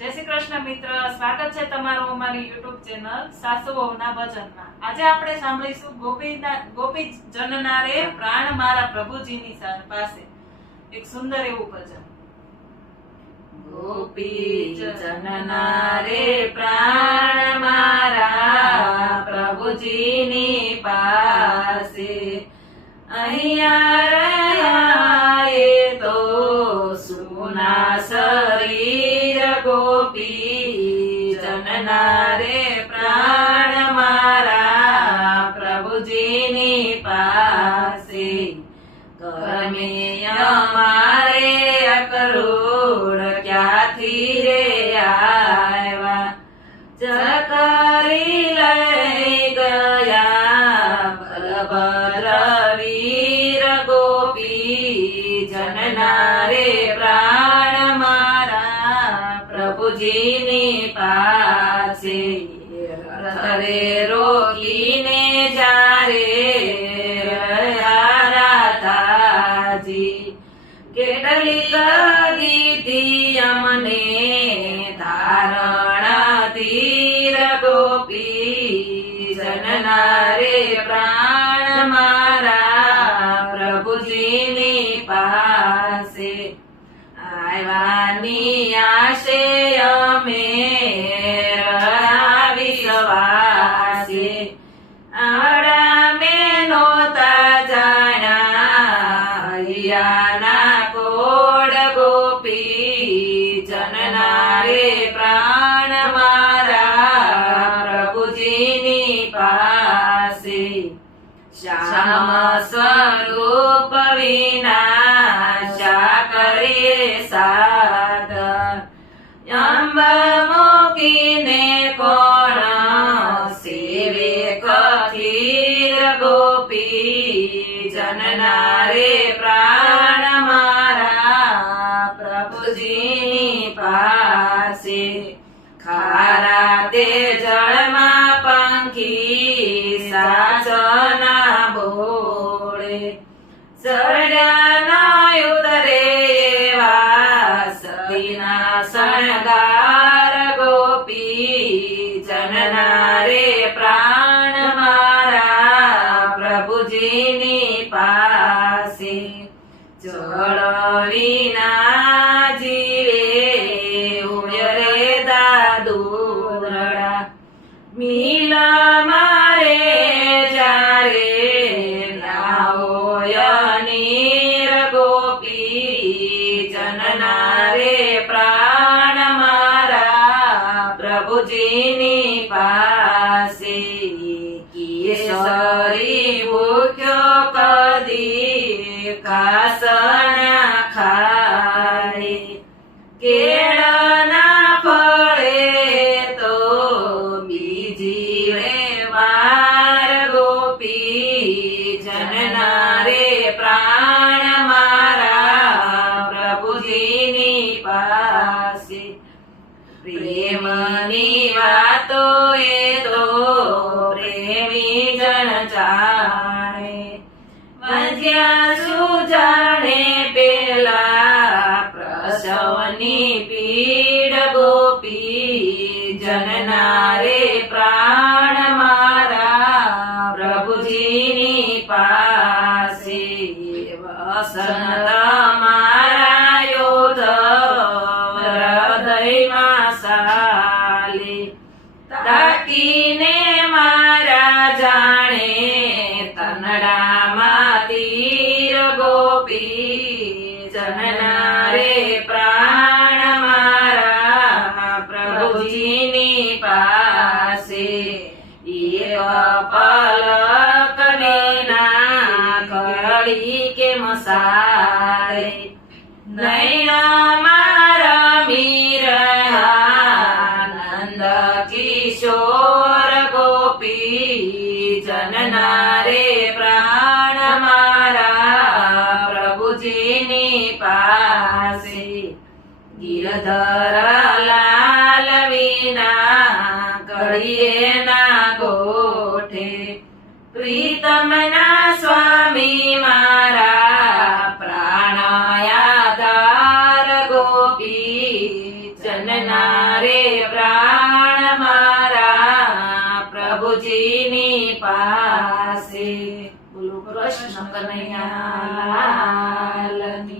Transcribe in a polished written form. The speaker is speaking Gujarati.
જય શ્રી કૃષ્ણ મિત્ર, સ્વાગત છે તમારું અમારી યુટ્યુબ ચેનલ સાસુ વહુના ભજનમાં। આજે આપણે સાંભળીશું ગોપી જનના રે પ્રાણ મારા પ્રભુજીની પાસે એક સુંદર એવું ભજન। ગોપી જનના રે પ્રાણ મારા પ્રભુજીની પાસે, અહીંયા રહ્યા એ તો સુના શરીર ગોપી જનના રે પ્રાણ મારા પ્રભુજીની પાસે। કર્મે અમારે અકરૂર ક્યાંથી રે આવ્યા, ચકરી લઈ ગયા બલભદ્ર વીર ગોપી જનના રે પ્રાણ મારા પ્રભુજીની પાસે। રથરે રોકીને જારે કેટલીક ગીતી અમને ધારણ તીર ગોપી જનના રે પ્રાણ મારા પ્રભુજીની પાસે। આવ્યાની આશે અમે રહ્યા વિશ્વાસે, આવડા મેં નોતા જાણ્યા હૈયાના કોડ ગોપી જનના રે પ્રાણ મારા પ્રભુજીની પાસે। શ્યામ સ્વરૂપ વિના શા કરીએ સાગર, અંબ મૂકીને કોણ સેવે કથિર ગોપી જનના રે પ્રાણ મારા પ્રભુજીની પાસે। ખારા તે જળમાં પંખી સાચના બોળે, ચડ્યા ના ઉતરે એવા સતીના શણગાર ગોપી જનના રે પ્રાણ મારા પ્રભુજીની પાસે। જળ વિના જીવે ઉમેરે દાદુરડા, મિલ મારે જારે નાઓય નીર ગોપી જનના રે પ્રાણ મારા પ્રભુજીની પાસે। કેસરી ભૂખ્યો કદી કાસના ખાય, કેળના ફળે તો બીજી રે વાર ગોપી જનના રે પ્રાણ મારા પ્રભુજીની પાસે। પ્રેમની વાતો એ તો પ્રેમી જણ જાણે, વધ્યા શું જાણે પેલા પ્રસવની પીડ ગોપી જનના રે પ્રાણ મારા પ્રભુજીની પાસે। વસંત મારા યોધ હૃદયમાં સાલે, તાકીને મારા જાણે તનડામાં તીર ગોપી જનના રે પ્રાણ મારા પ્રભુજીની પાસે। એક પલક વિના કળી કે મસાલે, નૈણા મારા મીર જનના રે પ્રાણ મારા પ્રભુજીની પાસે. બોલો કૃષ્ણ કનૈયા લાલની.